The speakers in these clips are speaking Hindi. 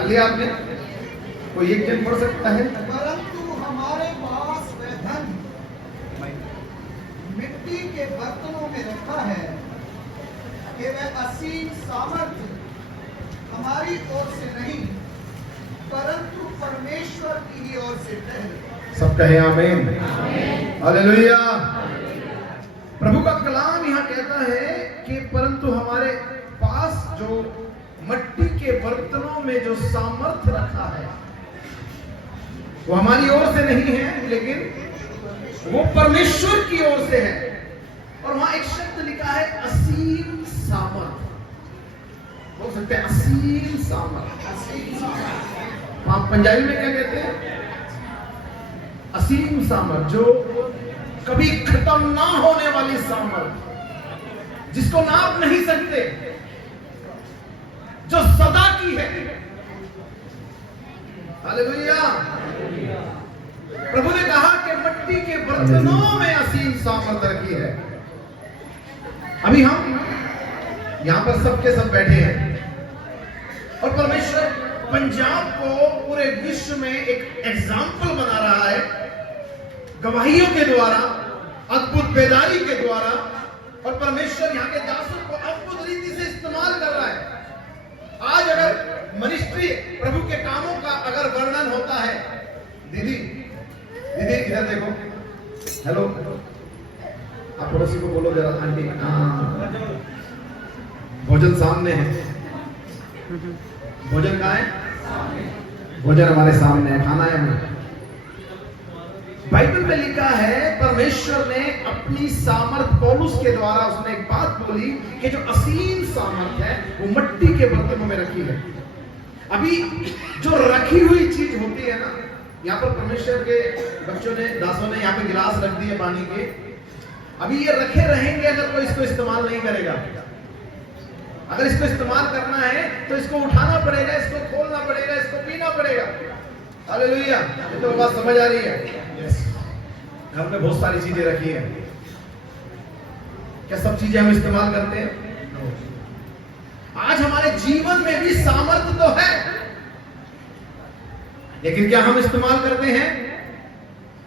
निकाल लिया आपने? कोई एक जन पढ़ सकता है? परंतु हमारे पास वह धन मिट्टी के बर्तनों में रखा है कि वह असीम सामर्थ्य हमारी ओर से नहीं परंतु परमेश्वर की ही ओर से ठहरे। सब कहे आमीन। हालेलुया। प्रभु का कलाम यहाँ कहता है कि परंतु हमारे पास जो मिट्टी के बर्तनों में जो सामर्थ्य रखा है वो हमारी ओर से नहीं है, लेकिन वो परमेश्वर की ओर से है। और वहां एक शब्द लिखा है असीम सामर्थ। बोल सकते हैं असीम सामर्थ। आप पंजाबी में क्या कहते हैं? असीम सामर्थ, जो कभी खत्म ना होने वाली सामर्थ, जिसको नाप नहीं सकते, जो सदा की है। हालेलुया। प्रभु ने कहा कि मिट्टी के बर्तनों में असीम सामर्थ रखी है। अभी हम यहां पर सबके सब बैठे हैं और परमेश्वर पंजाब को पूरे विश्व में एक एग्जाम्पल बना रहा है, गवाहियों के द्वारा, अद्भुत बेदारी के द्वारा। और परमेश्वर यहाँ के दासों को अद्भुत रीति से इस्तेमाल कर रहा है। आज अगर मिनिस्ट्री प्रभु के कामों का अगर वर्णन होता है, दीदी दीदी इधर देखो, हेलो, आप पड़ोसी को बोलो जरा, आंटी भोजन सामने है। भोजन कहाँ है? भोजन हमारे सामने है, खाना है हमें। बाइबल में लिखा है परमेश्वर ने अपनी सामर्थ पौलुस के द्वारा उसने एक बात बोली कि जो असीम सामर्थ है वो मिट्टी के बर्तनों में रखी है। अभी जो रखी हुई चीज होती है ना, यहाँ पर परमेश्वर के बच्चों ने, दासों ने यहाँ पे गिलास रख दिए पानी के। अभी ये रखे रहेंगे अगर कोई इसको इस्तेमाल नहीं करेगा। अगर इसको इस्तेमाल करना है तो इसको उठाना पड़ेगा, इसको खोलना पड़ेगा, इसको पीना पड़ेगा। हालेलुया। ये तो बात समझ आ रही है? घर में बहुत सारी चीजें रखी है, क्या सब चीजें हम इस्तेमाल करते हैं? आज हमारे जीवन में भी सामर्थ्य तो है, लेकिन क्या हम इस्तेमाल करते हैं?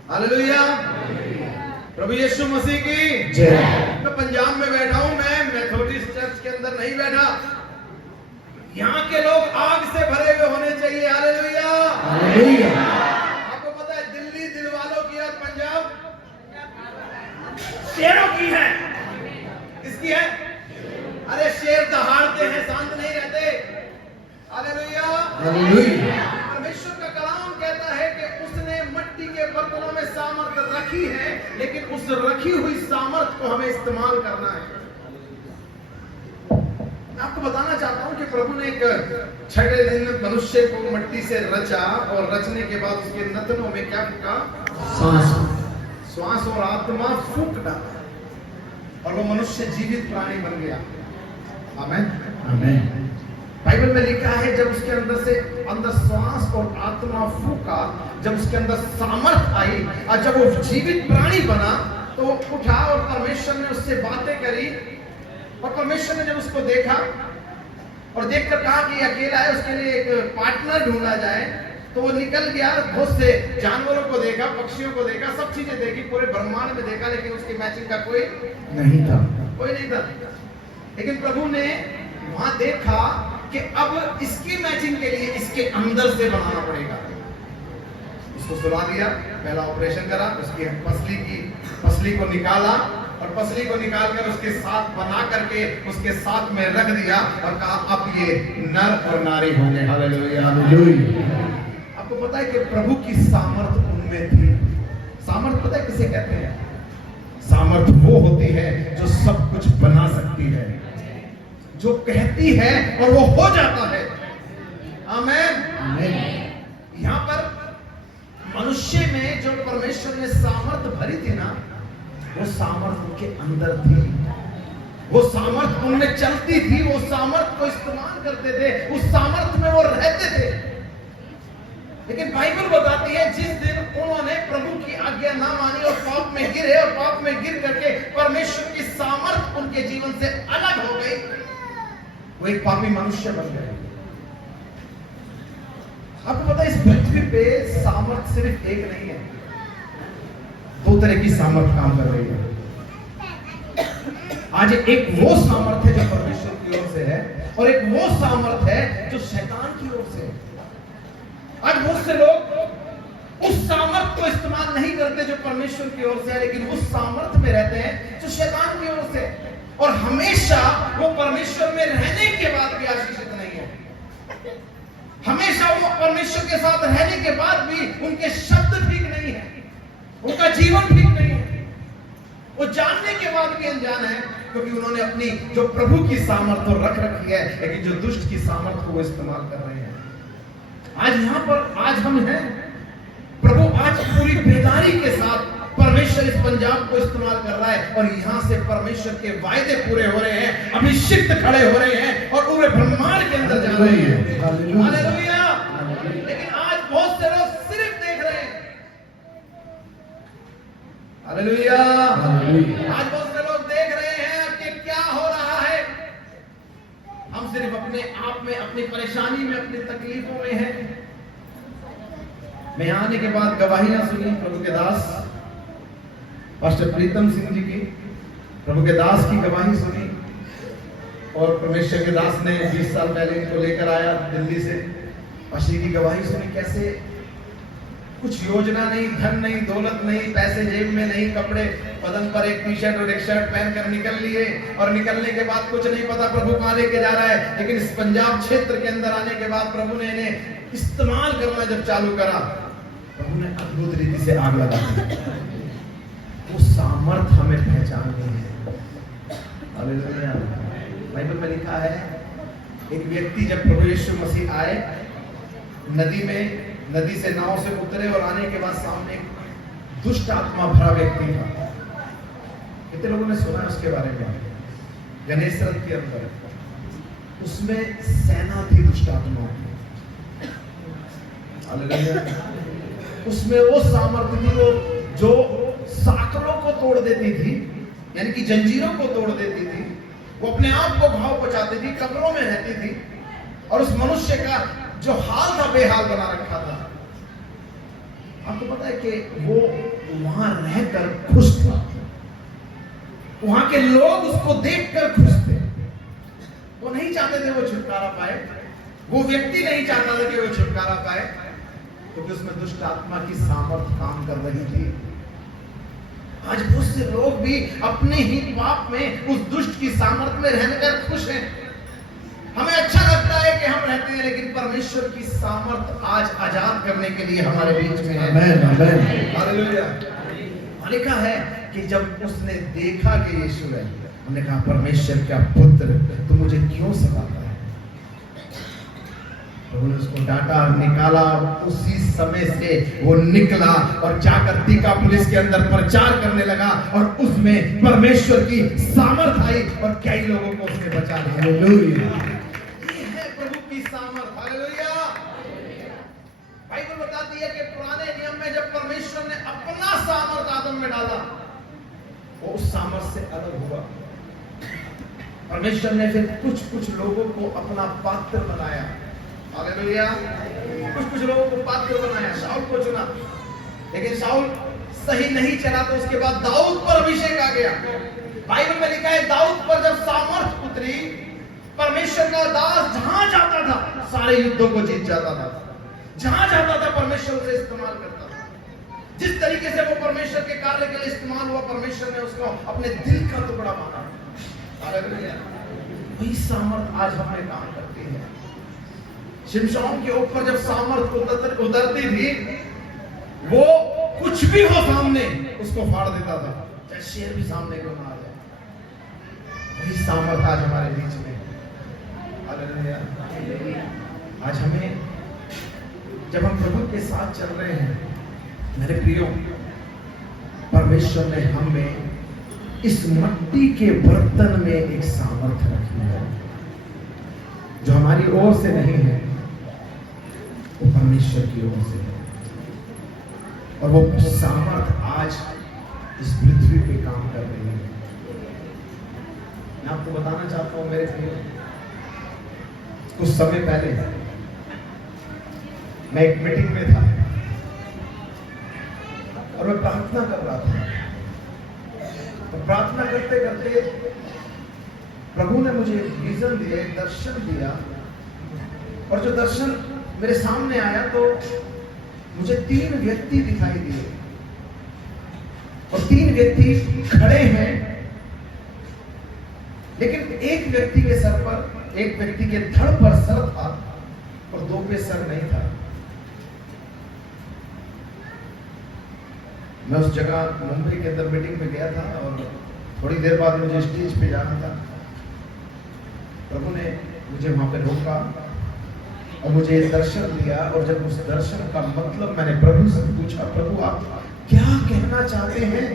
हालेलुया। प्रभु यीशु मसीह की जय। मैं पंजाब में बैठा हूं, मैं मेथोडिस्ट चर्च के अंदर नहीं बैठा। यहाँ के लोग आग से भरे हुए होने चाहिए। हालेलुया। आपको पता है दिल्ली दिल वालों की और पंजाब शेरों की है। किसकी है? अरे शेर दहाड़ते हैं, शांत नहीं रहते। हालेलुया। परमेश्वर का कलाम कहता है कि उसने मिट्टी के बर्तनों में सामर्थ रखी है, लेकिन उस रखी हुई सामर्थ को हमें इस्तेमाल करना है। मैं आपको बताना चाहता हूं कि प्रभु ने एक छठे दिन मनुष्य को मिट्टी से रचा और रचने के बाद उसके नथनों में क्या फूका? श्वास और आत्मा फूक डाला और वो मनुष्य जीवित प्राणी बन गया। आमीन आमीन। बाइबल में लिखा है जब उसके अंदर श्वास और आत्मा फूका, जब उसके अंदर सामर्थ आई और जब वो जीवित प्राणी बना तो उठा और परमेश्वर ने उससे बातें करी। और परमेश्वर ने जब उसको देखा और देखकर कहा कि अकेला है, उसके लिए एक पार्टनर ढूंढा जाए, तो वो निकल गया। बहुत से जानवरों को देखा, पक्षियों को देखा, सब चीजें देखी, पूरे ब्रह्मांड में देखा, लेकिन उसकी मैचिंग का कोई नहीं था। लेकिन प्रभु ने वहां देखा कि अब इसकी मैचिंग के लिए इसके अंदर से बनाना पड़ेगा। उसको सुला दिया, पहला ऑपरेशन करा, उसकी पसली को निकाला और पसली को निकालकर उसके साथ बना करके उसके साथ में रख दिया और कहा अब ये नर और नारी होंगे। हालेलुया। आपको पता है कि प्रभु की सामर्थ उनमें थी। सामर्थ पता है किसे कहते हैं? सामर्थ वो होती है जो सब कुछ बना सकती है, जो कहती है और वो हो जाता है। आमीन। यहां पर मनुष्य में जो परमेश्वर ने सामर्थ भरी थी ना, वो सामर्थ उनके अंदर थी, वो सामर्थ उनमें चलती थी, वो सामर्थ को इस्तेमाल करते थे, उस सामर्थ में वो रहते थे। लेकिन बाइबल बताती है जिस दिन उन्होंने प्रभु की आज्ञा ना मानी और पाप में गिरे और पाप में गिर करके परमेश्वर की सामर्थ उनके जीवन से अलग हो गई, वो एक पापी मनुष्य बन गए। आपको पता है इस पृथ्वी पे सामर्थ सिर्फ एक नहीं है, दो तरह की सामर्थ काम कर रही है। आज एक वो सामर्थ है जो परमेश्वर की ओर से है, और एक वो सामर्थ है जो शैतान की ओर से है। आज बहुत से लोग उस सामर्थ को इस्तेमाल नहीं करते जो परमेश्वर की ओर से है, लेकिन उस सामर्थ में रहते हैं जो शैतान की ओर से है, और हमेशा वो परमेश्वर में रहने के बाद भी आशीषित नहीं है। हमेशा वो परमेश्वर के साथ रहने के बाद भी उनके शब्द ठीक नहीं है, उनका जीवन ठीक नहीं है, वो जानने के बाद भी अनजान है, क्योंकि उन्होंने अपनी जो प्रभु की सामर्थ तो रख रखी है, लेकिन जो दुष्ट की सामर्थ को वो इस्तेमाल कर रहे हैं। आज यहां पर आज हम हैं, प्रभु आज पूरी बेदारी के साथ परमेश्वर इस पंजाब को इस्तेमाल कर रहा है, और यहां से परमेश्वर के वायदे पूरे हो रहे हैं, अभिषिक्त खड़े हो रहे हैं और पूरे ब्रह्मांड के अंदर जा रहे हैं। हालेलुया। लेकिन आज बहुत से लोग सिर्फ देख रहे हैं। हालेलुया। आज बहुत से लोग देख रहे हैं कि क्या हो रहा है। हम सिर्फ अपने आप में, अपनी परेशानी में, अपनी तकलीफों में हैं। मैं आने के बाद गवाहियां सुनी प्रभु के दास पास्टर प्रीतम सिंह जी की, प्रभु के दास की गवाही सुनी, और परमेश्वर के दास ने 20 साल पहले इनको लेकर आया दिल्ली से, पास्टर की गवाही सुनी। कैसे कुछ योजना नहीं, धन नहीं, दौलत नहीं, पैसे जेब में नहीं, कपड़े बदन पर एक टी शर्ट और एक शर्ट पहनकर निकल लिए, और निकलने के बाद कुछ नहीं पता प्रभु कहां लेके जा रहा है। लेकिन इस पंजाब क्षेत्र के अंदर आने के बाद प्रभु ने इन्हें इस्तेमाल करना जब चालू करा, प्रभु ने अद्भुत रीति से आग लगा दी। वो सामर्थ हमें पहचाननी है। हालेलुया। बाइबल में लिखा है, एक व्यक्ति जब प्रभु यीशु मसीह आए, नदी से नाव से उतरे, और आने के बाद सामने एक दुष्ट आत्मा भरा व्यक्ति था। कितने लोगों ने सुना है उसके बारे में? गनेसरत के अंदर उसमें सेना थी दुष्ट आत्माओं की। हालेलुया। उसमें वो सामर्थ्य थी वो जो साकलों को तोड़ देती थी, यानी कि जंजीरों को तोड़ देती थी। वो अपने आप को घाव पहुंचाती थी, कब्रों में रहती थी, और उस मनुष्य का जो हाल था बेहाल बना रखा था। आपको पता है कि वो वहां रहकर खुश था, वहां के लोग उसको देखकर खुश थे। वो नहीं चाहते थे वो छुटकारा पाए, वो व्यक्ति नहीं चाहता था कि वो छुटकारा पाए, क्योंकि उसमें दुष्ट आत्मा की सामर्थ काम कर रही थी। आज बहुत से लोग भी अपने ही पाप में उस दुष्ट की सामर्थ में रहकर खुश हैं। हमें अच्छा लगता है कि हम रहते हैं, लेकिन परमेश्वर की सामर्थ आज आजाद करने के लिए हमारे बीच में है। आमीन, आमीन, हालेलुया। लिखा है कि जब उसने देखा कि यीशु है, हमने कहा परमेश्वर का पुत्र तू मुझे क्यों सताता है? प्रभु ने उसको डांटा, निकाला। उसी समय से वो निकला और जाकर दिकापुलिस के अंदर प्रचार करने लगा, और उसमें परमेश्वर की सामर्थ आई और कई लोगों को उसने बचा लिया। हालेलुया। ये है प्रभु की सामर्थ। हालेलुया। बाइबल बताती है कि पुराने नियम में जब परमेश्वर ने अपना सामर्थ आदम में डाला, वो उस सामर्थ से अलग हुआ। परमेश्वर ने फिर कुछ लोगों को अपना पात्र बनाया। हालेलुया। कुछ लोगों को पात्र बनाया, शाऊल को चुना, लेकिन शाऊल सही नहीं चला, तो उसके बाद दाऊद पर अभिषेक आ गया। बाइबल में लिखा है दाऊद पर जब सामर्थ उतरी, परमेश्वर का दास जहां जाता था सारे युद्धों को जीत जाता था, जहां जाता था परमेश्वर उसे इस्तेमाल करता था। जिस तरीके से वो परमेश्वर के कार्य के लिए इस्तेमाल हुआ, परमेश्वर ने उसको अपने दिल का टुकड़ा माना। हालेलुया। वही सामर्थ आज हमें काम करती है। शिमशोन के ऊपर जब सामर्थ उतरती थी, वो कुछ भी हो सामने उसको फाड़ देता था, चाहे शेर भी सामने क्यों ना आ जाए। वही सामर्थ आज हमारे बीच में। हालेलुया। आज हमें, जब हम प्रभु के साथ चल रहे हैं, मेरे प्रियो, परमेश्वर ने हमें इस मिट्टी के बर्तन में एक सामर्थ रखी है जो हमारी ओर से नहीं है, वो परमेश्वर की ओर से है। और वो सामर्थ आज इस पृथ्वी पे काम कर रही है। मैं आपको बताना चाहता हूं मेरे प्रियो, कुछ समय पहले मैं एक मीटिंग में था और मैं प्रार्थना कर रहा था। तो प्रार्थना करते करते प्रभु ने मुझे एक विजन दिया, एक दर्शन दिया। और जो दर्शन मेरे सामने आया तो मुझे 3 व्यक्ति दिखाई दिए और 3 व्यक्ति खड़े हैं, लेकिन एक व्यक्ति के सर पर, एक व्यक्ति के धड़ पर सर था और 2 पे सर नहीं था। मैं उस जगह मुंबई के अंदर मीटिंग में गया था और थोड़ी देर बाद मुझे स्टेज पे जाना था। प्रभु ने मुझे वहां पे रोका और मुझे दर्शन दिया। और जब उस दर्शन का मतलब मैंने प्रभु से पूछा, प्रभु आप क्या कहना चाहते हैं?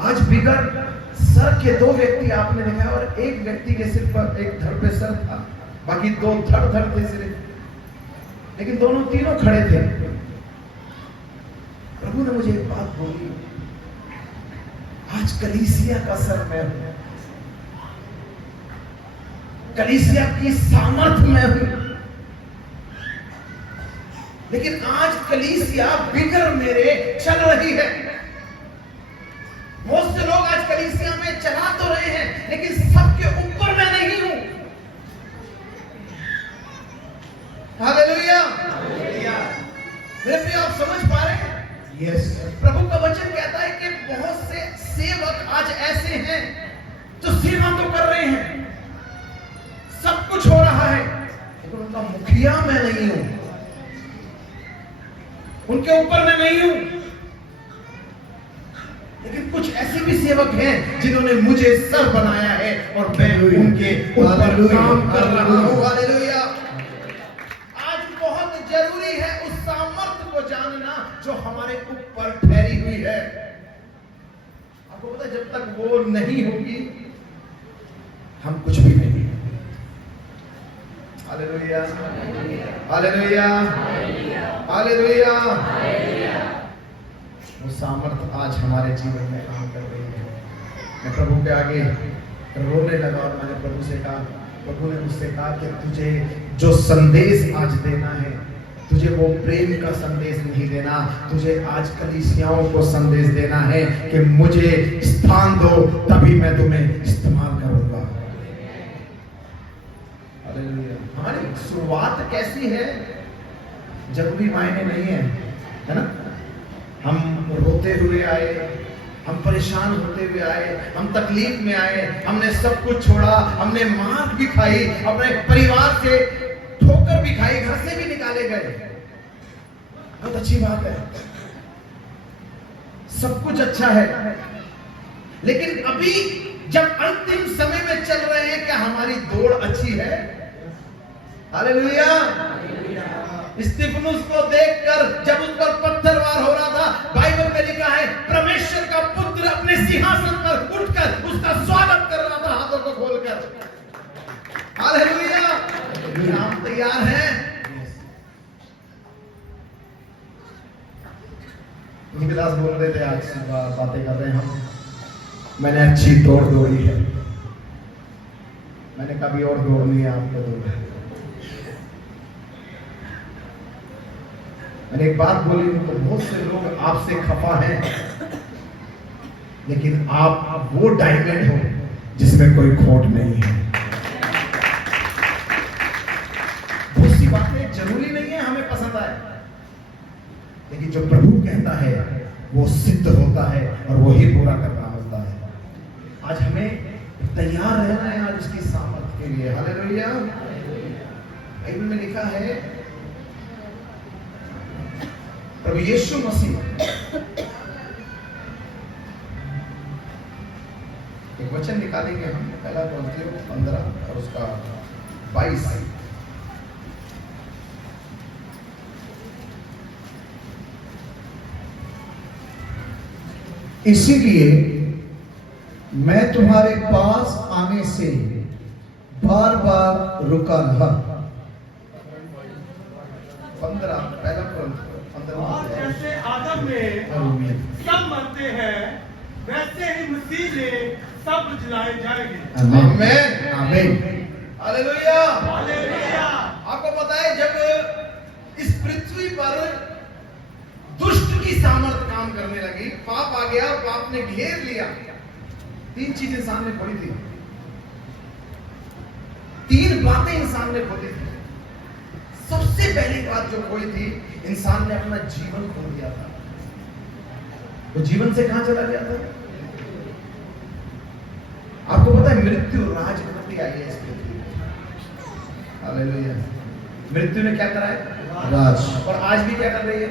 आज बिगर सर के 2 व्यक्ति आपने देखा और एक व्यक्ति के सिर पर, एक धड़ पे सर था, बाकी 2 धड़ थे सिर्फ, लेकिन दोनों तीनों खड़े थे। प्रभु ने मुझे एक बात बोली, आज कलीसिया का सर मैं हूं, कलीसिया की सामर्थ में हूं, लेकिन आज कलीसिया बिगर मेरे चल रही है। बहुत से लोग आज कलीसिया में चला तो रहे हैं, लेकिन सबके ऊपर मैं नहीं हूं। हालेलुया। मेरे प्रिय, आप समझ पा रहे हैं? यस। प्रभु का वचन कहता है कि बहुत से सेवक आज ऐसे हैं जो सेवा तो कर रहे हैं, सब कुछ हो रहा है, लेकिन उनका मुखिया मैं नहीं हूं, उनके ऊपर मैं नहीं हूं। लेकिन कुछ ऐसे भी सेवक हैं जिन्होंने मुझे सर बनाया है और मैं उनके ऊपर काम कर रहा हूं। हालेलुया। आज बहुत जरूरी है उस सामर्थ्य को जानना जो हमारे ऊपर ठहरी हुई है। आपको पता है, जब तक वो नहीं होगी हम कुछ भी नहीं। Hallelujah, hallelujah, hallelujah. वो सामर्थ आज हमारे जीवन में काम कर रही है। मैं प्रभु के आगे रोने लगा और मैंने प्रभु से कहा, प्रभु ने मुझसे कहा कि तुझे जो संदेश आज देना है, तुझे वो प्रेम का संदेश नहीं देना, तुझे आज कलीसियाओं को संदेश देना है कि मुझे स्थान दो, तभी मैं तुम्हें इस्तेमाल करूंगा। हमारी शुरुआत कैसी है जरूरी मायने नहीं है ना? हम रोते हुए आए, हम परेशान होते हुए आए, हम तकलीफ में आए, हमने सब कुछ छोड़ा, हमने मार भी खाई, अपने परिवार से ठोकर भी खाई, घर से भी निकाले गए। बहुत अच्छी बात है, सब कुछ अच्छा है, लेकिन अभी जब अंतिम समय में चल रहे हैं, क्या हमारी दौड़ अच्छी है? हालेलुया। स्तिफनुस को देखकर जब उस पर पत्थरवार हो रहा था, बाइबल में लिखा है परमेश्वर का पुत्र अपने सिंहासन पर उठकर उसका स्वागत कर रहा था, हाथों को खोलकर। हालेलुया। हम तैयार हैं? विलास बोल रहे थे, आज बातें कर रहे हैं हम, मैंने अच्छी दौड़ दौड़ी है। मैंने कभी और दौड़नी है आपको दौड़। मैंने एक बात बोली, तो बहुत से लोग आपसे खफा हैं, लेकिन आप वो डायमंड हो जिसमें कोई खोट नहीं है। बहुत सी बातें जरूरी नहीं है हमें पसंद आए, लेकिन जो प्रभु कहता है वो सिद्ध होता है और वो ही पूरा कर रहा होता है। आज हमें तैयार रहना है आज उसकी सामर्थ के लिए। हालेलुया। बाइबल में लिखा है प्रभु यीशु मसीह, एक वचन निकालेंगे हम, पहला कोरिन्थियों 15 और उसका 22। इसीलिए मैं तुम्हारे पास आने से बार बार रुका रहा। 15 पहला कोरिन्थियों 15। और जैसे आदम में सब मरते हैं, वैसे ही मसीह में सब जिलाए जाएंगे। आमीन, आमीन, हालेलुया। हालेलुया। आपको पता है, जब पर दुष्ट की सामर्थ काम करने लगी, पाप आ गया और पाप ने घेर लिया। 3 चीज इंसान ने खोई थी, 3 बातें इंसान ने खोई थी। सबसे पहली बात जो खोई थी, इंसान ने अपना जीवन खो दिया था। वो जीवन से कहां चला गया था? आपको पता है मृत्यु राज करती आई है इस पृथ्वी पर। हालेलुया। मृत्यु ने क्या करा है? राज। और आज भी क्या कर रही है?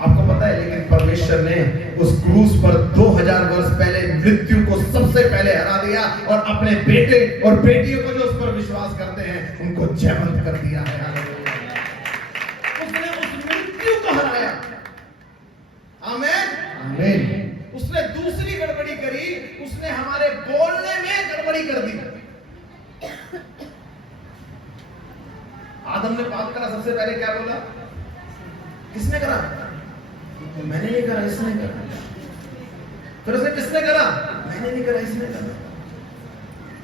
आपको पता है, लेकिन परमेश्वर ने उस क्रूस पर 2000 वर्ष पहले मृत्यु को सबसे पहले हरा दिया और अपने बेटे और बेटियों को जो उस पर विश्वास करते हैं उनको जयवंत कर दिया है। हालेलुया। उसने उस मृत्यु को हराया। आमीन आमीन। उसने दूसरी गड़बड़ी करी, उसने हमारे बोलने में गड़बड़ी कर दी। आदम ने पाप करा, सबसे पहले क्या बोला? किसने करा? मैंने नहीं करा, इसने करा। फिर उसने किसने करा? मैंने नहीं करा, इसने करा।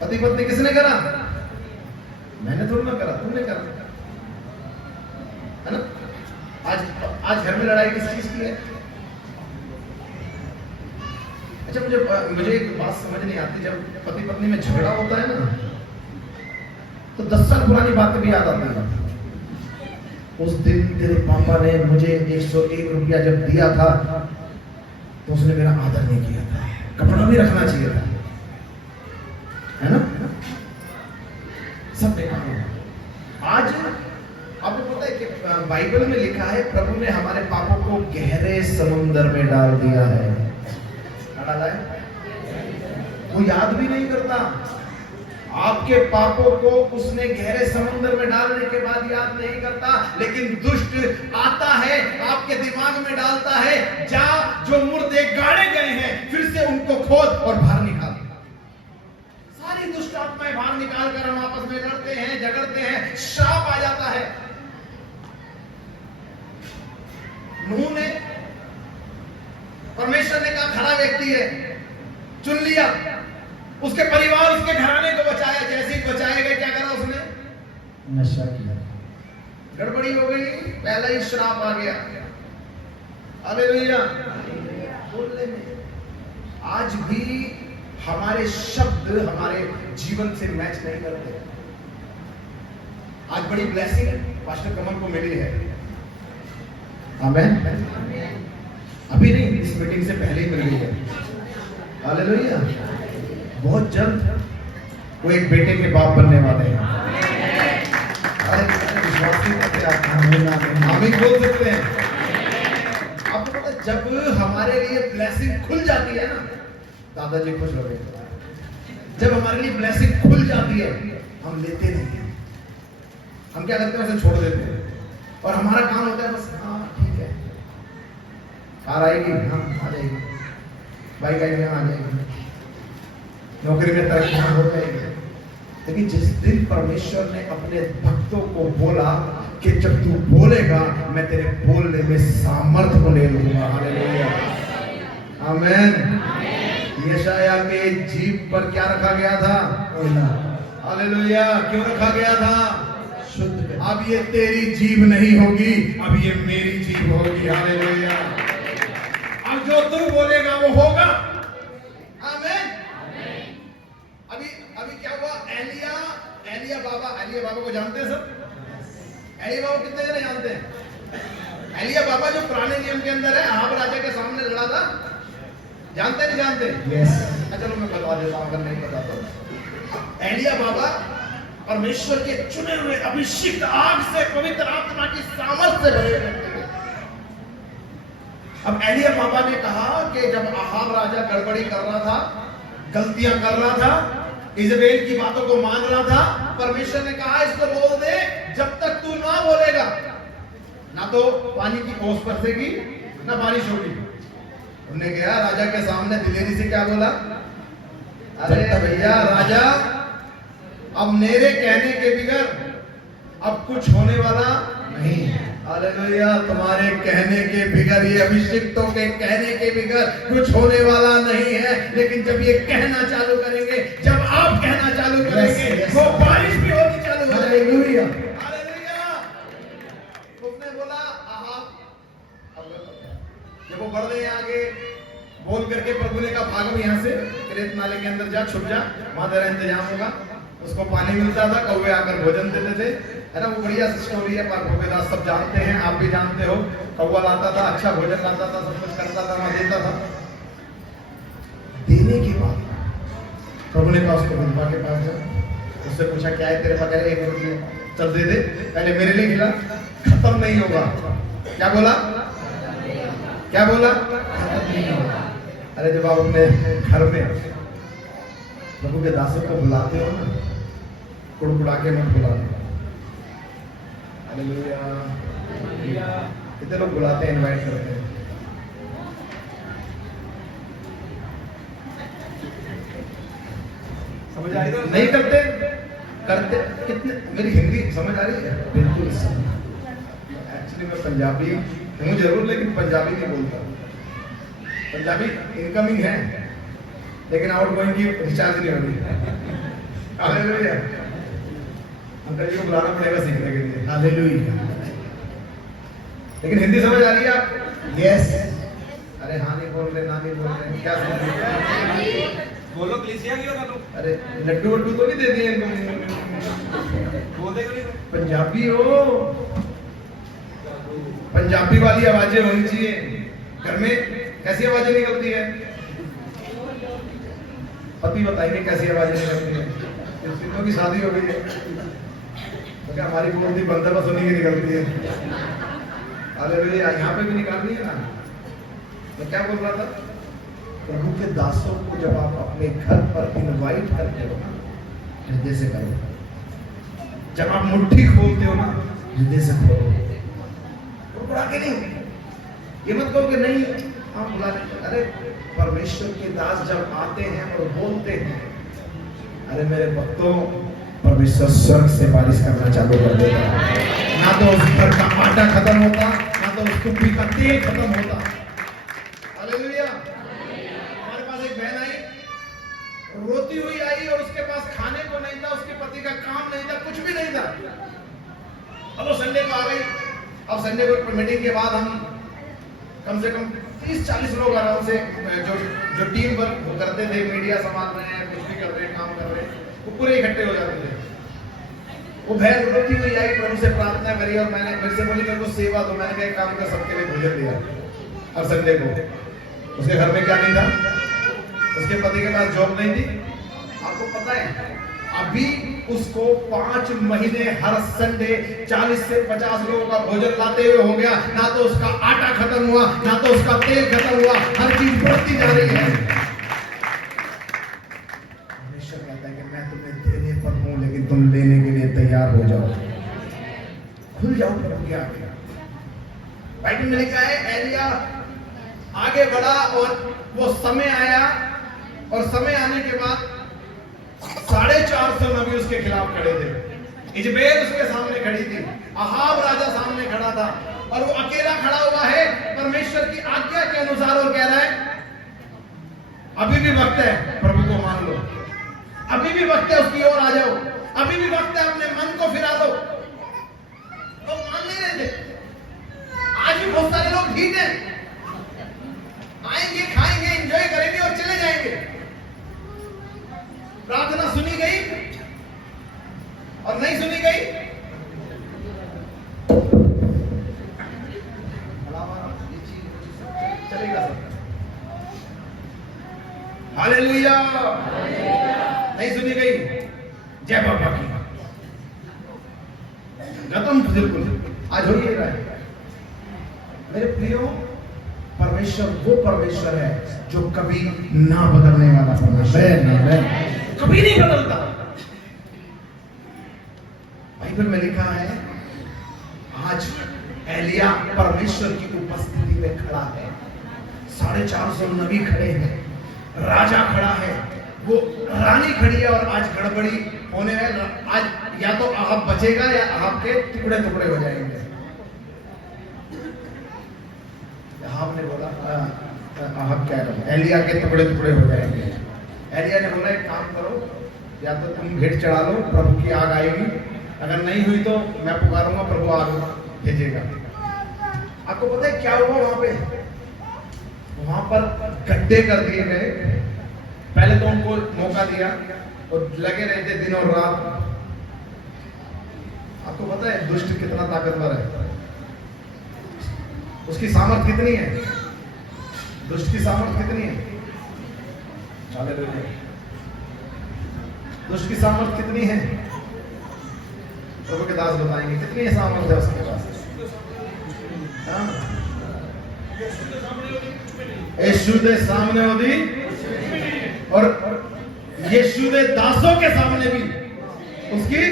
पति पत्नी किसने करा? मैंने थोड़ा ना करा, तुमने करा, है ना? आज घर में लड़ाई किस चीज की है? अच्छा, मुझे एक बात समझ नहीं आती, जब पति पत्नी में झगड़ा होता है ना, तो 10 साल पुरानी बातें भी याद आती है। उस दिन तेरे पापा ने मुझे 101 रुपया जब दिया था तो उसने मेरा आदर नहीं किया था, कपड़ा भी रखना चाहिए था, है ना? सब देखा। आज आपको पता है कि बाइबल में लिखा है, प्रभु ने हमारे पापों को गहरे समुद्र में डाल दिया है। डाला है, वो याद भी नहीं करता। आपके पापों को उसने गहरे समुद्र में डालने के बाद याद नहीं करता, लेकिन दुष्ट आता है, आपके दिमाग में डालता है, जा जो मुर्दे गाड़े गए हैं फिर से उनको खोद और बाहर निकाल। सारी दुष्ट आत्माएं बाहर निकाल कर हम आपस में लड़ते हैं, झगड़ते हैं, श्राप आ जाता है। नूह ने, परमेश्वर ने कहा खरा व्यक्ति है, चुन लिया, उसके परिवार उसके घराने को बचाया। जैसे ही बचाए गए, क्या करा उसने? नशा किया, गड़बड़ी हो गई, पहला ही श्राप आ गया। हालेलुया। बोलने में आज भी हमारे शब्द हमारे जीवन से मैच नहीं करते। आज बड़ी ब्लेसिंग पास्टर कमल को मिली है, आमीन। अभी नहीं, इस मीटिंग से पहले ही मिल गई है। हालेलुया। बहुत जल्द वो एक बेटे के बाप बनने वाले हैं। आमीन बोल सकते हैं। आपको पता है, जब हमारे लिए ब्लेसिंग खुल जाती है ना, दादाजी खुश हो गए। जब हमारे लिए ब्लेसिंग खुल जाती है, हम लेते नहीं हैं, हम क्या करते हैं, उसे छोड़ देते हैं और हमारा काम होता है बस, हाँ ठीक है, कार आएगी, हाँ आ जाएगी, बाइक आएगी, हाँ आ जाएगी, नौकरी में तरक्की हो जाएगी। लेकिन जिस दिन परमेश्वर ने अपने भक्तों को बोला कि जब तू बोलेगा मैं तेरे बोलने में सामर्थ्य को ले लूंगा। हालेलुया, आमीन। यशाया के जीभ पर क्या रखा गया था? हालेलुया। क्यों रखा गया था? शुद्ध। अब ये तेरी जीभ नहीं होगी, अब ये मेरी जीभ होगी। हालेलुया। अब जो तू बोलेगा वो होगा। आमीन। अभी क्या हुआ? एलिया बाबा को जानते हैं सब? एलिया बाबा कितने जने जानते हैं? एलिया बाबा जो पुराने नियम के अंदर है, अहाब राजा के सामने लड़ा था, जानते नहीं जानते? यस। चलो मैं बता देता हूं अगर नहीं पता तो। एलिया बाबा परमेश्वर के चुने हुए अभिषिक्त आग से, पवित्र आत्मा की सामर्थ से भरे हुए। अब एलिया बाबा ने कहा कि जब अहाब राजा गड़बड़ी कर रहा था, गलतियां कर रहा था, इज़राइल की बातों को मान रहा था, परमेश्वर ने कहा इसको बोल दे, जब तक तू ना बोलेगा ना तो पानी की ओस बरसेगी ना बारिश होगी। उन्होंने कहा राजा के सामने दिलेरी से क्या बोला? अरे भैया राजा, अब मेरे कहने के बगैर अब कुछ होने वाला नहीं है। हालेलुया। तुम्हारे कहने के बगैर, ये अभिषिक्तों के कहने के बगैर कुछ होने वाला नहीं है। लेकिन जब ये कहना चालू करेंगे, जब आप कहना चालू करेंगे, वो बारिश भी होनी चालू हो जाएगी। हालेलुया। उसने बोला बढ़ रहे हैं आगे, बोल करके प्रभु ने कहा भागो यहाँ से, क्रेत नाले के अंदर जा, छुप जा, वहां तेरा इंतजाम होगा। उसको पानी मिलता था, कौवे आकर भोजन देते थे, है ना। वो बढ़िया स्टोरी है, पर भोगेदास सब जानते हैं, आप भी जानते हो। कौवा लाता था, अच्छा भोजन लाता था, सब कुछ करता था, वहां देता था। देने के बाद प्रभु ने कहा उसको विधवा के पास जाओ, उससे पूछा क्या है तेरे पास? 1 रुपये, चल दे दे, पहले मेरे लिए खिला, खत्म नहीं होगा। क्या बोला? क्या बोला? खत्म नहीं होगा। अरे जब आप अपने घर में प्रभु के दासों को बुलाते हो ना, कुड़कुड़ा के मत बुलाते। हालेलुया। कितने लोग बुलाते हैं, इनवाइट करते हैं? समझ आ रही है? नहीं करते, करते कितने? मेरी हिंदी समझ आ रही है? बिल्कुल समझ। एक्चुअली मैं पंजाबी हूँ जरूर, लेकिन पंजाबी नहीं बोलता। पंजाबी इनकमिंग है, लेकिन आउट गोइंग की रिचार्ज नहीं हो रही। हालेलुया। अंकल जी को बुलाना पड़ेगा सीखने के लिए। हालेलुया। लेकिन हिंदी समझ आ रही है आप? यस। अरे हाँ नहीं बोल रहे, ना नहीं बोल रहे, क्या समझ रहे? बोलो क्लिसिया की होगा तो। अरे लड्डू वड्डू तो नहीं दे दिए इनको? बोल दे क्यों? पंजाबी हो, पंजाबी वाली आवाजें होनी चाहिए घर में। कैसी आवाजें निकलती है? पति बताएंगे कैसी आवाजें निकलती है। सिद्धों की शादी हो गई है तो क्या हमारी बोलती बंदर बस होने की निकलती है? अरे यहाँ पे भी निकालनी है ना। मैं क्या बोल रहा था? प्रभु के दासों को जब आप अपने घर पर इनवाइट करते हो ना, हृदय से करो। जब आप मुट्ठी खोलते हो ना, हृदय से खोलो, बुला के नहीं। ये मत कहो कि नहीं आप बुला लेते। अरे परमेश्वर के दास जब आते हैं और बोलते हैं, अरे मेरे भक्तों, परमेश्वर स्वर्ग से बारिश करना चालू कर देता है। ना तो उस घर का आटा खत्म होता, ना तो उस कुप्पी का तेल खत्म होता। हालेलुया। हमारे पास एक बहन आई, रोती हुई आई, और उसके पास खाने को नहीं था, उसके पति का काम नहीं था, कुछ भी नहीं था। अब वो संडे को आ गई। अब संडे को मीटिंग के बाद हम कम से कम 30-40 लोग आराम से जो टीम वर्क करते थे, मीडिया संभाल रहे हैं, कुछ भी कर रहे हैं, काम कर रहे हैं, वो पूरे इकट्ठे हो जाते थे। वो बहन रोती हुई आई, प्रभु से प्रार्थना करी, और मैंने फिर से बोली मेरे को सेवा दो। मैंने कहा काम कर, सबके लिए भोजन दिया। और संडे को उसके घर में क्या नहीं था? उसके पति के पास जॉब नहीं थी। आपको पता है अभी उसको 5 महीने हर संडे 40 से 50 लोगों का भोजन लाते हुए हो गया। ना तो उसका आटा खत्म हुआ, ना तो उसका तेल खत्म हुआ, हर चीज बढ़ती जा रही है। परमेश्वर कहता है कि मैं तुम्हें देने पर हूं, लेकिन तुम लेने के लिए तैयार हो जाओ, खुल जाओ प्रभु के आगे। बाइबल में लिखा है एलिया आगे बढ़ा और वो समय आया, और समय आने के बाद 450 नबी उसके खिलाफ खड़े थे। इजबेल उसके सामने खड़ी थी, अहाब राजा सामने खड़ा था, और वो अकेला खड़ा हुआ है परमेश्वर की आज्ञा के अनुसार, और कह रहा है अभी भी वक्त है, प्रभु को मान लो, अभी भी वक्त है, उसकी ओर आ जाओ, अभी भी वक्त है, अपने मन को फिरा दो। तो मान नहीं रहे थे। आज भी बहुत सारे लोग ठीक है, आएंगे, खाएंगे, एंजॉय करेंगे और चले जाएंगे। प्रार्थना सुनी गई और नहीं सुनी गई, चलेगा सब। हालेलुया। नहीं सुनी गई, जय बाबा की खत्म, बिल्कुल आज हो ही रहा है। मेरे प्रियो, परमेश्वर वो परमेश्वर है जो कभी ना बदलने वाला परमेश्वर है, कभी नहीं बदलता। बाइबल में लिखा है आज एलिया परमेश्वर की उपस्थिति में खड़ा है, 450 नबी खड़े हैं, राजा खड़ा है, वो रानी खड़ी है, और आज गड़बड़ी होने है। आज या तो अहाब बचेगा या अहाब के टुकड़े टुकड़े हो जाएंगे। अहाब ने बोला, अहाब क्या करो, एलिया के टुकड़े टुकड़े हो जाएंगे। एलिया ने बोला एक काम करो, या तो तुम भेंट चढ़ा लो, प्रभु की आग आएगी, अगर नहीं हुई तो मैं पुकारूंगा, प्रभु आग भेजेगा। आपको पता है क्या हुआ वहां पे? वहां पर गड्ढे कर दिए गए। पहले तो उनको मौका दिया और लगे रहते दिन और रात। आपको पता है दुष्ट कितना ताकतवर है, उसकी सामर्थ कितनी है, दुष्ट की सामर्थ कितनी है। हालेलुया। दुष्ट की सामर्थ कितनी है, प्रभु के दास बताएंगे कितनी सामर्थ है उसके पास। यीशु के सामने होती और यीशु के दासों के सामने भी उसकी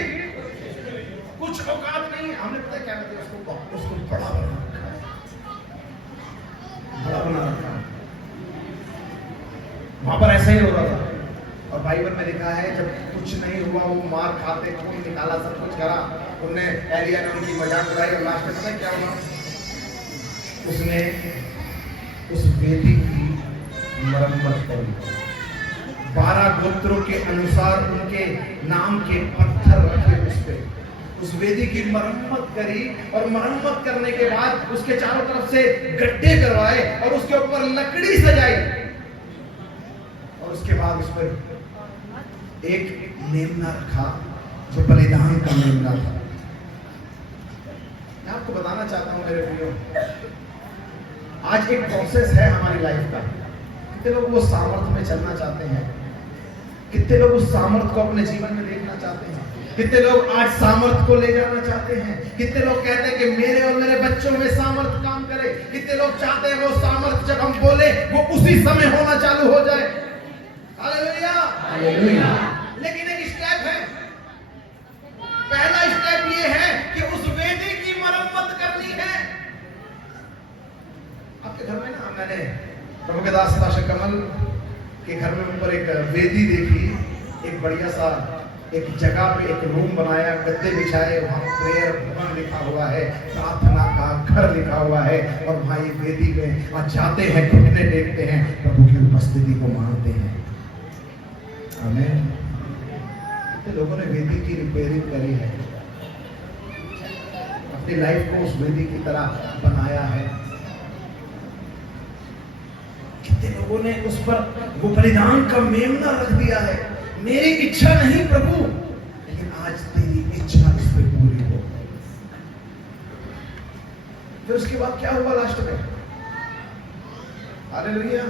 कुछ औकात नहीं है। हमने पता क्या कहते हैं उसको बड़ा बना रखा है, बड़ा बना रखा है। वहां पर ऐसा ही हो रहा था और बाइबल में लिखा है जब कुछ नहीं हुआ वो मार खाते खून निकाला सब कुछ करा, उनने एलिया ने उनकी मजाक उड़ाई और लास्ट में पता है क्या हुआ, उसने उस वेदी की मरम्मत करी। 12 गोत्रों के अनुसार उनके नाम के पत्थर रखे उस पे, उस वेदी की मरम्मत करी और मरम्मत करने के बाद उसके चारों तरफ से गड्ढे करवाए और उसके ऊपर लकड़ी सजाई और उसके बाद उस पर एक मेमना रखा जो बलिदान का मेमना था। मैं आपको बताना चाहता हूं मेरे प्रियो, आज एक प्रोसेस है हमारी लाइफ का। कितने लोग वो सामर्थ में चलना चाहते हैं, कितने लोग उस सामर्थ को अपने जीवन में देखना चाहते हैं, कितने लोग आज सामर्थ को ले जाना चाहते हैं, कितने लोग कहते हैं कि मेरे और मेरे बच्चों में सामर्थ काम करे, कितने लोग चाहते हैं वो सामर्थ जब हम बोले वो उसी समय होना चालू हो जाए। Hallelujah, hallelujah. लेकिन एक स्टेप है, पहला स्टेप ये है कि उस वेदी की मरम्मत करनी है। आपके घर में ना मैंने प्रभु के दास ताशक कमल के घर में ऊपर एक वेदी देखी, एक बढ़िया सा एक जगह पे एक रूम बनाया, गद्दे बिछाए, वहां प्रेयर भवन लिखा हुआ है, प्रार्थना का घर लिखा हुआ है और वहां ये वेदी में आज जाते हैं, घुटने टेकते हैं, प्रभु की उपस्थिति को मानते हैं। आमीन। तो लोगों ने वेदी की रिपेयरिंग करी है, अपनी लाइफ को उस वेदी की तरह बनाया है। कितने लोगों ने उस पर वो बलिदान का मेमना रख दिया है, मेरी इच्छा नहीं प्रभु, लेकिन आज तेरी इच्छा इस पे पूरी हो। फिर उसके बाद क्या हुआ लास्ट में? हालेलुया।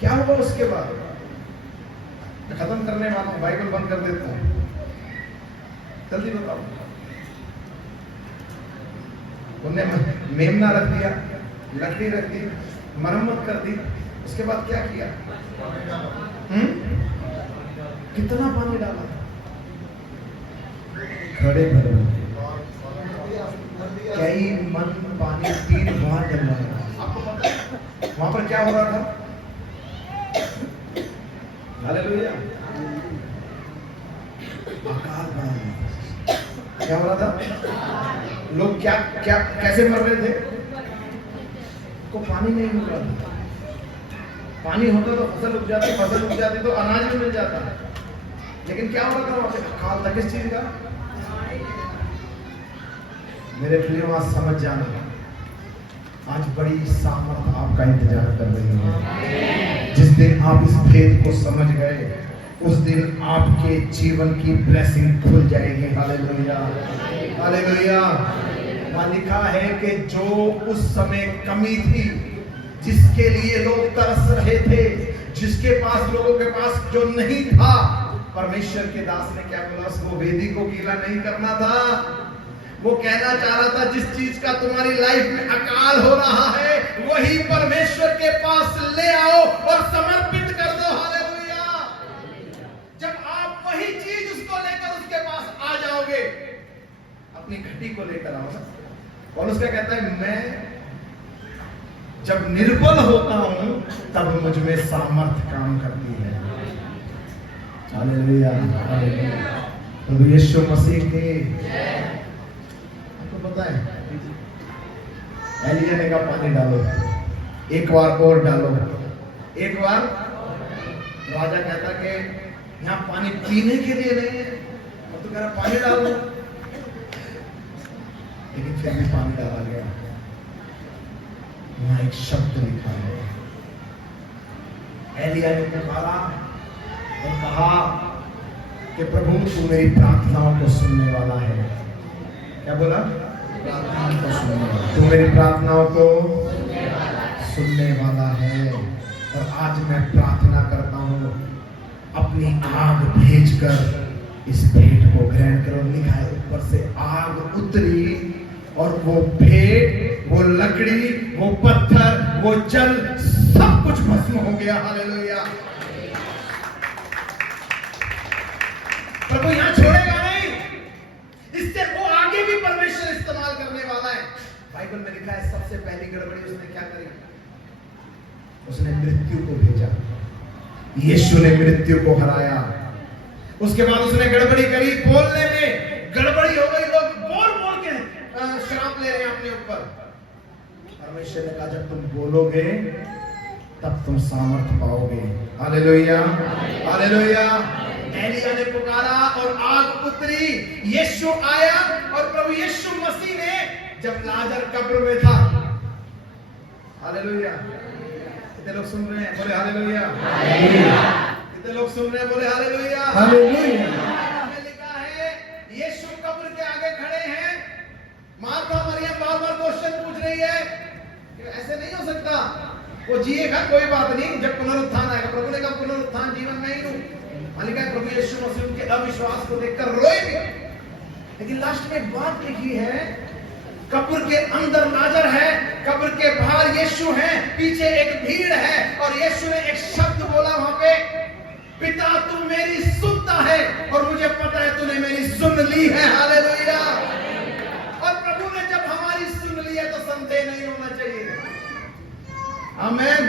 क्या हुआ उसके बाद? मैं खत्म करने वाला हूं, बाइबल बंद कर देता हूं, जल्दी बताओ। उन्होंने मेमना रख दिया, लकड़ी रख दी, मरम्मत कर दी, उसके बाद क्या किया? कितना पानी डाला? खड़े भर कई मन पानी 3 बार डलवाया। आपको पता है वहां पर क्या हो रहा था? हालेलुया। आकाश बना, क्या हो रहा था? लोग क्या क्या कैसे मर रहे थे? को पानी नहीं मिल रहा था। पानी होता तो फसल उग जाती, फसल उग जाती तो अनाज भी मिल जाता, लेकिन क्या हो रहा था वहां पे? अकाल था किस चीज का? मेरे प्रियो आज समझ जाना, आज बड़ी सामर्थ आपका इंतजार कर रही है। जिस दिन आप इस भेद को समझ गए उस दिन आपके जीवन की ब्लेसिंग खुल जाएगी। Hallelujah, hallelujah. वहां लिखा है कि जो उस समय कमी थी, जिसके लिए लोग तरस रहे थे, जिसके पास लोगों के पास जो नहीं था, परमेश्वर के दास ने क्या बोला? उसको वेदी को गीला नहीं करना था। वो कहना चाह रहा था जिस चीज का तुम्हारी लाइफ में अकाल हो रहा है वही परमेश्वर के पास ले आओ और समर्पित कर दो। हालेलुया। जब आप वही चीज उसको लेकर उसके पास आ जाओगे, अपनी घटी को लेकर आओ। और उसका कहता है मैं जब निर्बल होता हूं तब मुझ में सामर्थ काम करती है। Hallelujah, hallelujah. प्रभु यीशु मसीह के आपको पता है एलिया ने कहा पानी डालो, एक बार और डालो, एक बार। राजा कहता कि यहाँ पानी पीने के लिए नहीं है, और तो कह रहा पानी डालो, लेकिन फिर भी पानी डाला गया। वहां एक शब्द लिखा है, एलिया ने पुकारा और कहा कि प्रभु तू मेरी प्रार्थनाओं को सुनने वाला है। क्या बोला? प्रार्थनाओं को सुनने वाला, तू मेरी प्रार्थनाओं को सुनने वाला है। और आज मैं प्रार्थना करता हूँ, अपनी आग भेजकर इस भेंट को ग्रहण करो। लिखा है ऊपर से आग उतरी और वो भेंट, वो लकड़ी, वो पत्थर, वो जल सब कुछ भस्म हो गया। हालेलुया। प्रभु यहां छोड़ेगा नहीं, इससे वो आगे भी परमेश्वर इस्तेमाल करने वाला है। बाइबल में लिखा है सबसे पहली गड़बड़ी उसने क्या करी? उसने मृत्यु को भेजा। यीशु ने मृत्यु को हराया। उसके बाद उसने गड़बड़ी करी, बोलने में गड़बड़ी हो गई। लोग बोल बोल के श्राप ले रहे हैं अपने ऊपर। परमेश्वर ने कहा जब तुम बोलोगे तब तुम सामर्थ पाओगे। Hallelujah, hallelujah. एलिया ने पुकारा और आग उतरी, यीशु आया। और प्रभु यीशु मसीह ने जब लाजर कब्र में था, हालेलुया, कितने लोग सुन रहे हैं? बोले हालेलुया। कितने लोग सुन रहे हैं? बोले हालेलुया, हालेलुया। में लिखा है यीशु कब्र के आगे खड़े हैं। मार्था मरियम बार-बार क्वेश्चन पूछ रही है कि ऐसे नहीं हो सकता, वो जिएगा, कोई बात नहीं, जब पुनरुत्थान आएगा। प्रभु ने कहा पुनरुत्थान जीवन में ही हूं। लिखा है प्रभु यीशु मसीह उनके अविश्वास को देखकर रोए भी। लेकिन लास्ट में एक बात लिखी है, कब्र के अंदर लाजर है, कब्र के बाहर यीशु है, पीछे एक भीड़ है। और यीशु ने एक शब्द बोला वहां पे, पिता तू मेरी सुनता है और मुझे पता है तूने मेरी सुन ली है। हालेलुया। और प्रभु ने जब हमारी सुन ली है तो संदेह नहीं होना चाहिए। आमीन।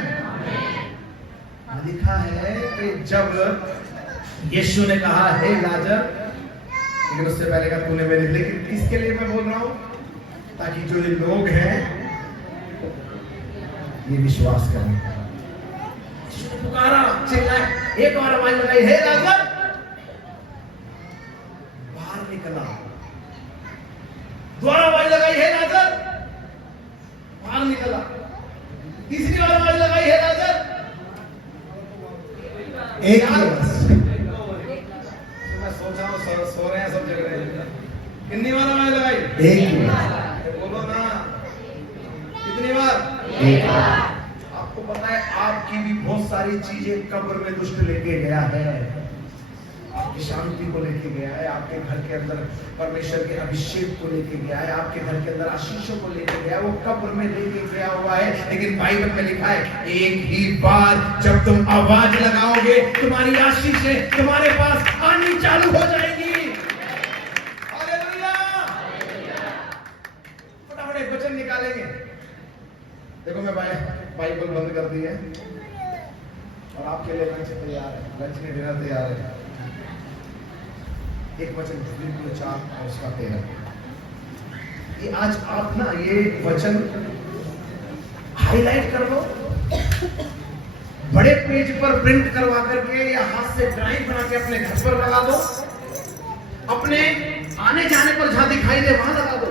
लिखा है कि जब यीशु ने कहा हे लाजर, लेकिन उससे पहले कहा तूने मेरी, लेकिन किसके लिए मैं बोल रहा हूं? ताकि जो ये लोग हैं ये विश्वास करें। पुकारा, चिल्लाए, एक बार आवाज लगाई, हे लाजर बाहर निकला। दोबारा आवाज लगाई, हे लाजर बाहर निकला। तीसरी बार आवाज लगाई, हे लाजर। एक मैं सोच रहा हूँ सो रहे हैं सब जगह। कितनी बार आवाज लगाई? एक बार। बोलो ना, कितनी बार? एक बार। आपको पता है आपकी भी बहुत सारी चीजें कब्र में दुष्ट लेके गया है। आपकी शांति को लेके गया है, आपके घर के अंदर परमेश्वर के अभिषेक को लेके गया है, आपके घर के अंदर आशीषों को लेके गया है, वो कब्र में लेके गया हुआ है। लेकिन बाइबल में लिखा है एक ही बार जब तुम आवाज लगाओगे तुम्हारी आशीषें तुम्हारे पास आनी चालू हो जाएगी। हालेलुया। फटाफट एक वचन निकालेंगे। देखो मैं बाइबल बंद कर दी है और आपके लिए लंच तैयार है, लंच में डिनर तैयार है। एक वचन फिलिप्पियों 4 और उसका 13। ये आज आप ना ये वचन हाईलाइट कर लो, बड़े पेज पर प्रिंट करवा करके या हाथ से ड्राइंग बना के अपने घर पर लगा दो, अपने आने जाने पर जहां दिखाई दे वहां लगा दो।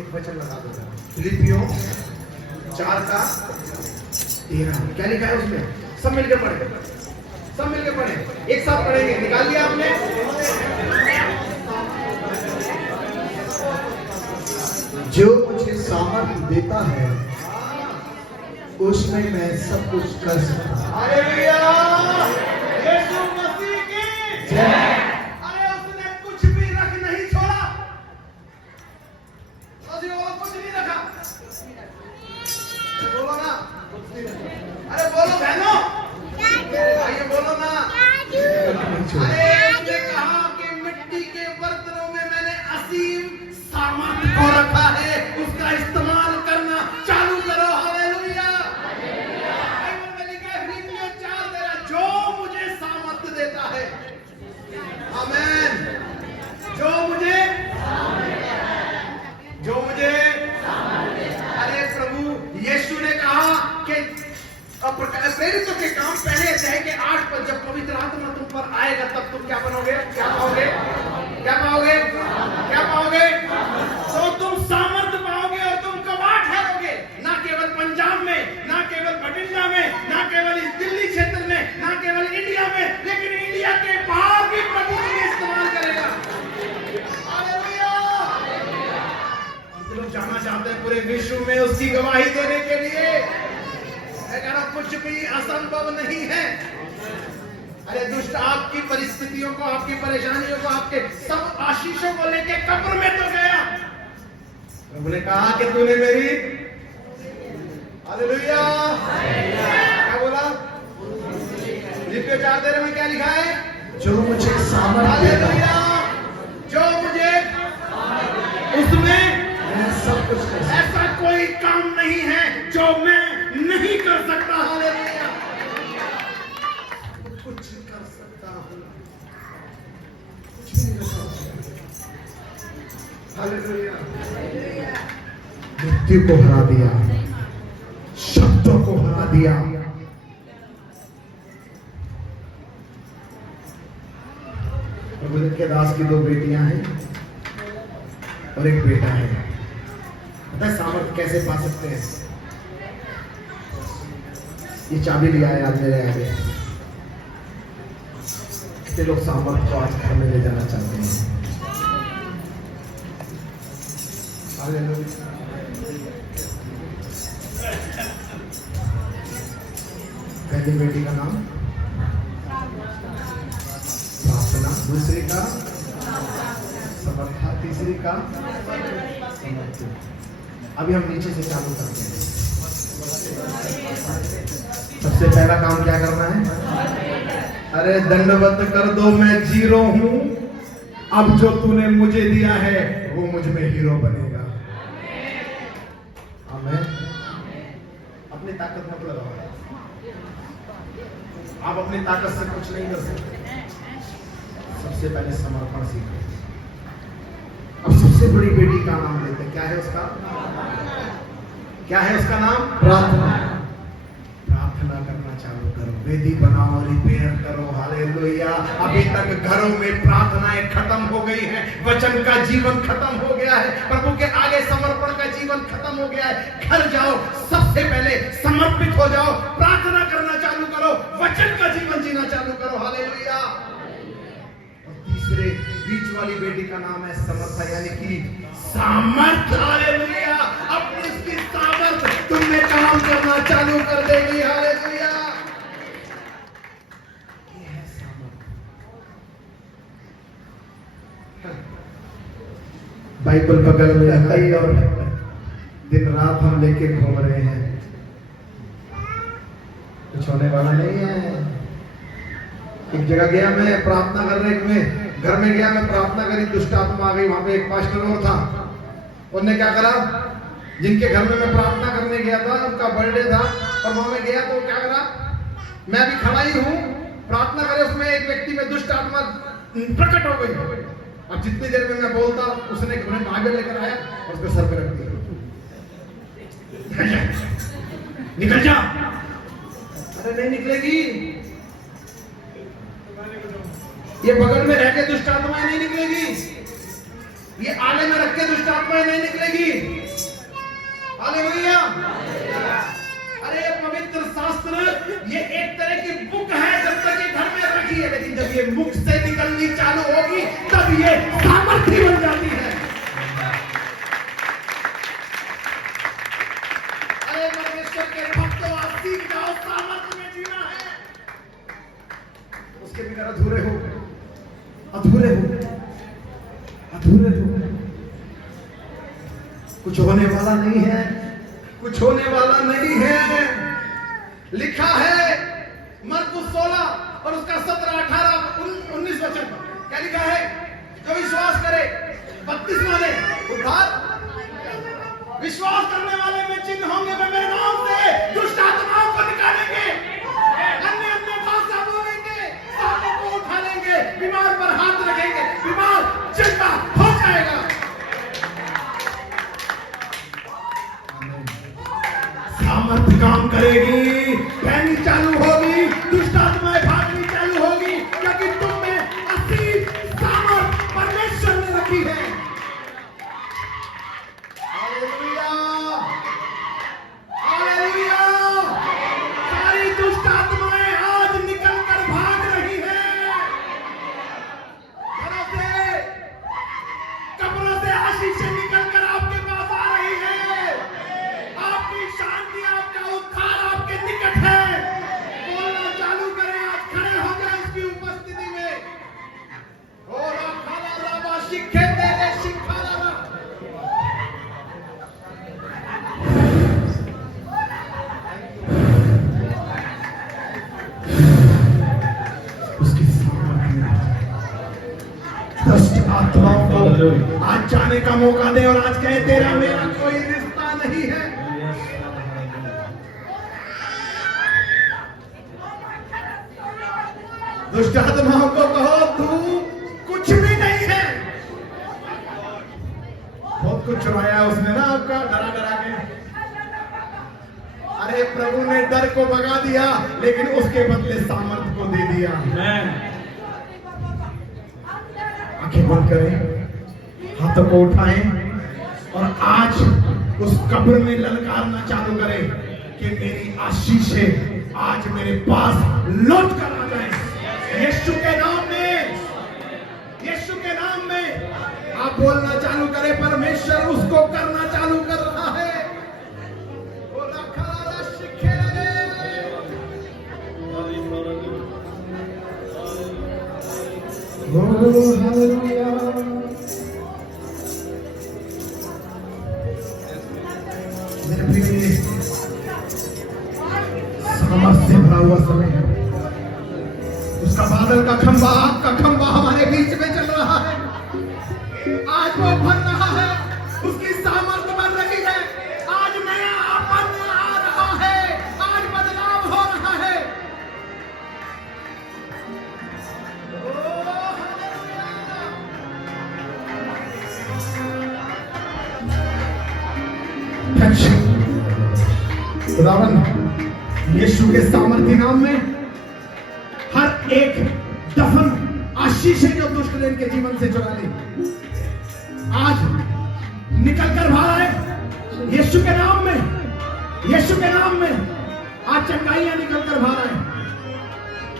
एक वचन लगा दो, फिलिप्पियों 4 का 13। क्या लिखा है उसमें? सब मिलकर पढ़े, सब मिलकर पढ़े, एक साथ पढ़ेंगे। निकाल लिया आपने? जो मुझे सामर्थ्य देता है उसमें मैं सब कुछ कर सकता हूं। हालेलुया। यीशु मसीह की जय। अरे उसने कुछ भी रख नहीं छोड़ा, कुछ नहीं रखा। बोलो ना, अरे बोलो बहनों, आइए बोलो ना। अरे उसने कहा कि मिट्टी के बर्तनों में मैंने असीम सामर्थ्य को रखा है, उसका इस्तेमाल करना चालू करो। हालेलुया। बाइबल में लिखा है फिलिप्पियों 4:13, जो मुझे सामर्थ्य देता है। आमीन। जो मुझे अरे प्रभु यीशु ने कहा कि प्रेरितों के काम पहले अध्याय के 8 पर जब पवित्र आत्मा तुम पर आएगा तब तुम क्या बनोगे? क्या पाओगे? क्या पाओगे? क्या पाओगे? तो तुम सामर्थ्य पाओगे और तुम कवाड़ ठहरोगे, ना केवल पंजाब में, ना केवल बठिंडा में, ना केवल इस दिल्ली क्षेत्र लोग जाना चाहते हैं पूरे विश्व में उसकी गवाही देने के लिए। अगर कुछ भी असंभव नहीं है। अरे दुष्ट आपकी परिस्थितियों को, आपकी परेशानियों को, आपके सब आशीषों को लेके कब्र में तो गया। प्रभु ने कहा कि तूने मेरी हालेलुया क्या बोला? लिखिए 4:13 में क्या लिखा है? जो मुझे सामर्थ देता है, हालेलुया, जो मुझे उसमें मैं सब कुछ कर सकता हूं। ऐसा कोई काम नहीं है जो मैं नहीं कर सकता। हालेलुया, कुछ कर सकता हूं, कुछ नहीं कर सकता। हालेलुया, मृत्यु को हरा दिया, शब्दों को हरा दिया। प्रभु के दास की 2 बेटियां हैं और 1 बेटा है। पता है सामर्थ कैसे पा सकते हैं? ये चाबी लिया है आज मेरे आगे। कितने लोग सामर्थ को आज घर में ले जाना चाहते हैं? हालेलुया। पहली बेटी का नाम प्रार्थना, दूसरी का समर्था, तीसरी का समर्थ। अभी हम नीचे से चालू करते हैं। सबसे पहला काम क्या करना है? अरे दंडवत कर दो, मैं जीरो हूं। अब जो तूने मुझे दिया है वो मुझ में हीरो बनेगा। आमीन। अपनी ताकत मत लगाओ। आप अपनी ताकत से कुछ नहीं कर सकते। सबसे पहले समर्पण सीखो। अब सबसे बड़ी बेटी का नाम लेते हैं। क्या है उसका? क्या है उसका नाम? प्रार्थना। प्रार्थना करना चालू करो, वेदी बनाओ, रिपेयर करो। हालेलुया। अभी तक घरों में प्रार्थनाएं खत्म हो गई हैं, वचन का जीवन खत्म हो गया है, प्रभु के आगे समर्पण का जीवन खत्म हो गया है। घर जाओ, सबसे पहले समर्पित हो जाओ, प्रार्थना करना चालू करो, वचन का जीवन जीना चालू करो। हालेलुया। और तीसरे बीच वाली बेटी का नाम है समर्थ, यानी कि सामर्थ। हालेलुया। अपनी उसकी सामर्थ तुम में काम करना चालू कर देगी। हालेलुया। ये है सामर्थ। बाइबल बगल में है और दिन रात हम लेके घूम रहे हैं। कुछ होने वाला नहीं है। एक जगह गया मैं प्रार्थना करने में, घर में गया मैं प्रार्थना करी, दुष्ट आत्मा आ गई। वहां पे एक पास्टर और था, उन्होंने क्या करा, जिनके घर में मैं प्रार्थना करने गया था उनका बर्थडे था और वहां में गया तो क्या करा, मैं भी खड़ा ही हूं प्रार्थना करे, उसमें एक व्यक्ति में दुष्ट आत्मा प्रकट हो गई। अब जितनी देर में मैं बोलता उसने बाइबल लेकर आया और उसके सर पे रख दिया, निकल जा। अरे नहीं निकलेगी, ये बगल में रह के दुष्ट आत्माएं नहीं निकलेगी, ये आले में रख के दुष्ट आत्माएं नहीं निकलेगी। हालेलुया। अरे पवित्र शास्त्र ये एक तरह की बुक है, जब तक ये घर में रखी है, लेकिन जब ये मुख से निकलनी चालू होगी तब ये सामर्थ्य बन जाती है। अरे परमेश्वर के भक्तों, आप सीख जाओ सामर्थ्य में जीना है। उसके बिना अधूरे हो, अधूरे हो, अधूरे हो। कुछ होने वाला नहीं है, कुछ होने वाला नहीं है। लिखा है मरकुस 16 और उसका 17, 18, 19 वचन, क्या लिखा है? जो विश्वास करे 32 वाले उद्धार, विश्वास करने वाले में चिन्ह होंगे, वे मेरे नाम से दुष्ट आत्माओं को निकालेंगे, अन्य अन्य भाषा बोलेंगे, सांपों को उठा लेंगे, बीमार पर हाथ रखेंगे, बीमार चंगा हो जाएगा। सामर्थ काम करेगी, बहनी चालू होगी, दुष्ट आत्माएं भागनी चालू होगी, क्योंकि तुम में असीम सामर्थ परमेश्वर ने रखी है। Hallelujah, hallelujah. सारी दुष्ट आत्माएं आज निकल कर भाग रही हैं, घरों से, कब्रों से आशीष निकल कर आपके पास आ रही आज जाने का मौका दे और आज कहे तेरा मेरा कोई रिश्ता नहीं है। दुष्ट आत्माओं को कहो तू कुछ भी नहीं है। बहुत कुछ चुराया उसने ना आपका, डरा डरा के। अरे प्रभु ने डर को भगा दिया, लेकिन उसके बदले सामर्थ को दे दिया। आंखें बंद करें, हाथों को उठाएं और आज उस कब्र में ललकारना चालू करें कि मेरी आशीषें आज मेरे पास लौट कर आ जाए। यीशु के नाम में, यीशु के नाम में आप बोलना चालू करें, परमेश्वर उसको करना चालू कर रहा है। मेरे प्रिय, सामर्थ से भरा हुआ समय है। उसका बादल का खंभा, आग का खंभा हमारे बीच में चल रहा है। आज वो बन रहा है, उसकी सामर्थ बन रही है। आज नया अपन आ रहा है, आज बदलाव हो रहा है। खुदावन यीशु के सामर्थी नाम में हर एक दफन आशीष जो दुष्ट ने इनके जीवन से चुरा ली, आज निकल कर बाहर आए। यीशु के नाम में, यीशु के नाम में आज चंगाइयां निकल कर बाहर आए,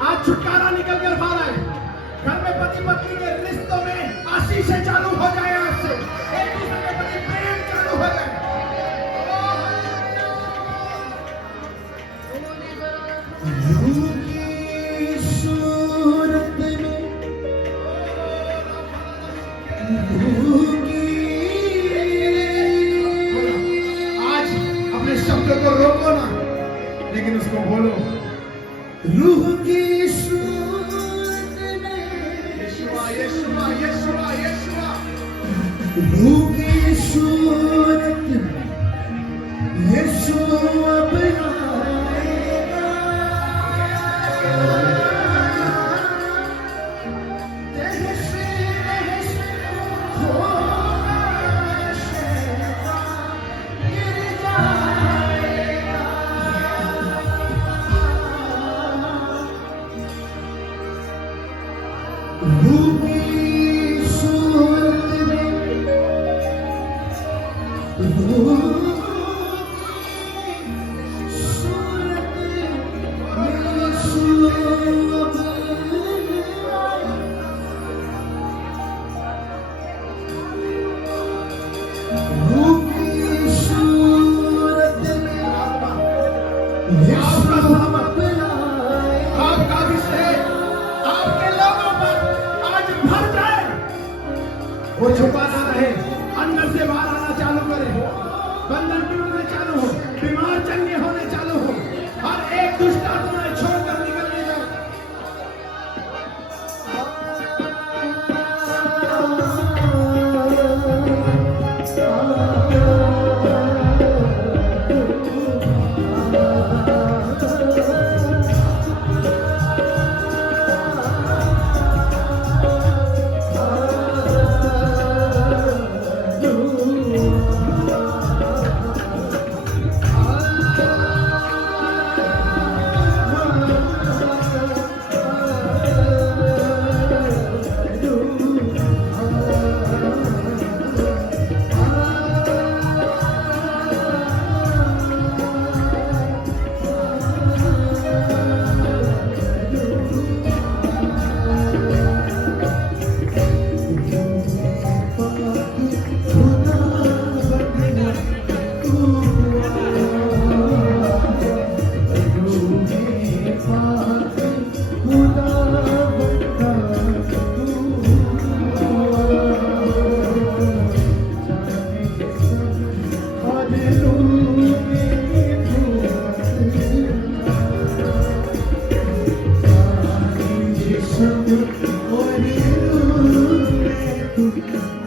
आज छुटकारा निकल कर बाहर आए। घर में पति पत्नी के रिश्तों में आशीषें चालू हो जाए। आपसे एक दूसरे के प्रति प्रेम चालू हो जाए। आज अपने शब्द को रोको ना, लेकिन उसको बोलो। रूह की सूरत में, यीशुआ यीशुआ यीशुआ यीशुआ, रूह की सूरत में यीशु अब आएगा। आपका अभिषेक आपके लोगों पर आज भर जाए। वो छुपा ना रहे, अंदर से बाहर आना चालू करे, बंधन टूटने चालू हो, बीमार चंगे होने चालू हो, हर एक दुष्ट आत्माएं छोड़कर निकलने जाए।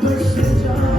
Bas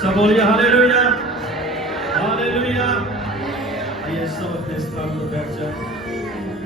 सब बोलिए हालेलुया, हालेलुया। आइए सब अपने स्थान पर बैठ जाए।